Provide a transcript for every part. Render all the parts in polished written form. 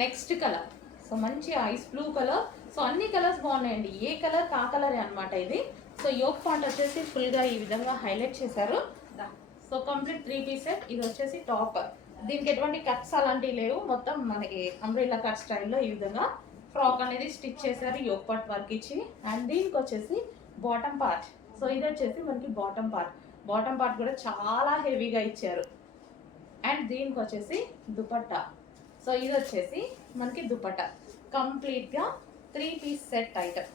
Next colour so మంచి ice blue colour. So అన్ని colours బాగున్నాయండి, ఏ కలర్ కా కలరే అనమాట ఇది. సో యోక్ పాయింట్ వచ్చేసి ఫుల్గా ఈ విధంగా హైలైట్ చేశారు. So complete 3 piece set. ఇది వచ్చేసి టాప్, దీనికి ఎటువంటి కట్స్ అలాంటివి లేవు, మొత్తం మనకి అంబ్రెల్లా కట్ స్టైల్లో ఈ విధంగా ఫ్రాక్ అనేది స్టిచ్ చేశారు యోక్ పార్ట్ వర్క్ ఇచ్చి. అండ్ దీనికి వచ్చేసి బాటమ్ పార్ట్. సో ఇది వచ్చేసి మనకి బాటమ్ పార్ట్, బాటమ్ పార్ట్ కూడా చాలా హెవీగా ఇచ్చారు. అండ్ దీనికి వచ్చేసి దుపట్టా. సో ఇది వచ్చేసి మనకి దుపట్టా కంప్లీట్గా 3 piece set item,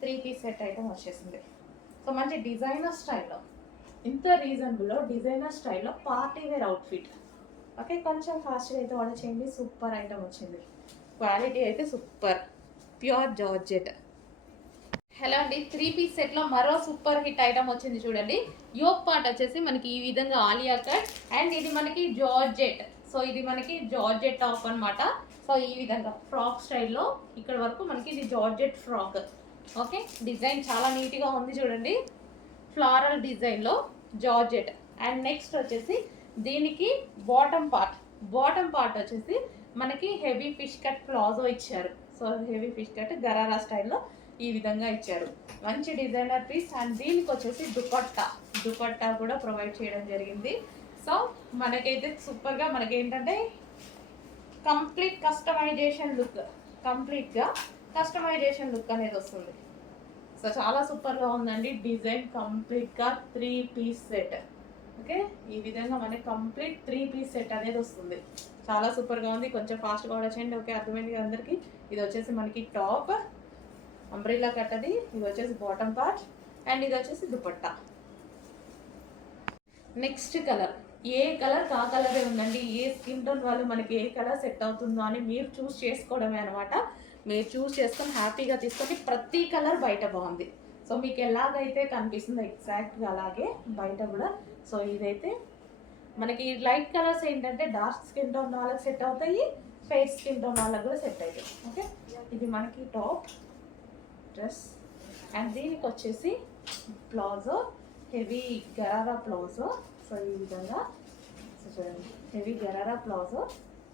3 piece set item వచ్చేసింది. సో మంచి డిజైనర్ స్టైల్లో, ఇంత రీజనబుల్లో డిజైనర్ స్టైల్లో పార్టీ వేర్ అవుట్ఫిట్. ఓకే, కొంచెం ఫాస్ట్గా అయితే ఆర్డర్ చేయండి. సూపర్ ఐటమ్ వచ్చింది, క్వాలిటీ అయితే సూపర్, ప్యూర్ జార్జెట్. హలో అండి, 3 పీస్ సెట్లో మరో సూపర్ హిట్ ఐటమ్ వచ్చింది చూడండి. యోక్ పార్ట్ వచ్చేసి మనకి ఈ విధంగా ఆలియా కట్. అండ్ ఇది మనకి జార్జెట్. సో ఇది మనకి జార్జెట్ టాప్ అనమాట. సో ఈ విధంగా ఫ్రాక్ స్టైల్లో ఇక్కడ వరకు మనకి ఇది జార్జెట్ ఫ్రాక్. ఓకే, డిజైన్ చాలా నీట్గా ఉంది చూడండి, ఫ్లారల్ డిజైన్లో జార్జెట్. అండ్ నెక్స్ట్ వచ్చేసి దీనికి బాటమ్ పార్ట్, బాటమ్ పార్ట్ వచ్చేసి మనకి హెవీ ఫిష్ కట్ ప్లాజో ఇచ్చారు. So heavy fish cut gharara స్టైల్లో ఈ విధంగా ఇచ్చారు, మంచి డిజైనర్ పీస్. అండ్ దీనికి వచ్చేసి దుపట్టా, దుపట్టా కూడా ప్రొవైడ్ చేయడం జరిగింది. సో మనకైతే సూపర్గా మనకి ఏంటంటే కంప్లీట్ కస్టమైజేషన్ లుక్, కంప్లీట్గా కస్టమైజేషన్ లుక్ అనేది వస్తుంది. సో చాలా సూపర్గా ఉందండి డిజైన్, కంప్లీట్గా 3 పీస్ సెట్. ఓకే, ఈ విధంగా మనకి కంప్లీట్ 3 పీస్ సెట్ అనేది వస్తుంది, చాలా సూపర్గా ఉంది. కొంచెం ఫాస్ట్గా ఆర్డర్ చేయండి. ఓకే, అర్థమైంది కదా అందరికీ. ఇది వచ్చేసి మనకి టాప్ అంబ్రెల్లా కట్, అది ఇది వచ్చేసి బాటమ్ పార్ట్. అండ్ ఇది వచ్చేసి దుపట్టా. నెక్స్ట్ కలర్, ఏ కలర్ కా కలరే ఉందండి. ఏ స్కిన్ టోన్ వాళ్ళు మనకి ఏ కలర్ సెట్ అవుతుందో అని మీరు చూస్ చేసుకోవడమే అనమాట. మీరు చూస్ చేసుకొని హ్యాపీగా తీసుకొని, ప్రతి కలర్ బయట బాగుంది. సో మీకు ఎలాగైతే కనిపిస్తుందో ఎగ్జాక్ట్గా అలాగే బయట కూడా. సో ఇదైతే మనకి లైట్ కలర్స్ ఏంటంటే డార్క్ స్కిన్ టోన్ వాళ్ళకి సెట్ అవుతాయి, ఫేస్ స్కిన్ టోన్ వాళ్ళకి కూడా సెట్ అవుతాయి. ఓకే, ఇది మనకి టాప్ డ్రెస్. అండ్ దీనికి వచ్చేసి palazzo, heavy gharara palazzo. So ఈ విధంగా చూడండి, హెవీ గరారా ప్లాజో.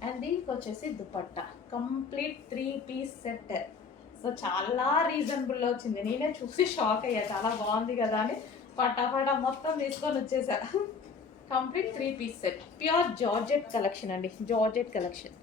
అండ్ దీనికి వచ్చేసి dupatta, complete 3 piece set. So చాలా రీజనబుల్లో వచ్చింది, నేనే చూసి షాక్ అయ్యా, చాలా బాగుంది కదా అని పటాపటా మొత్తం తీసుకొని వచ్చేసా. Complete 3 piece set, pure georgette collection అండి, జార్జెట్ కలెక్షన్.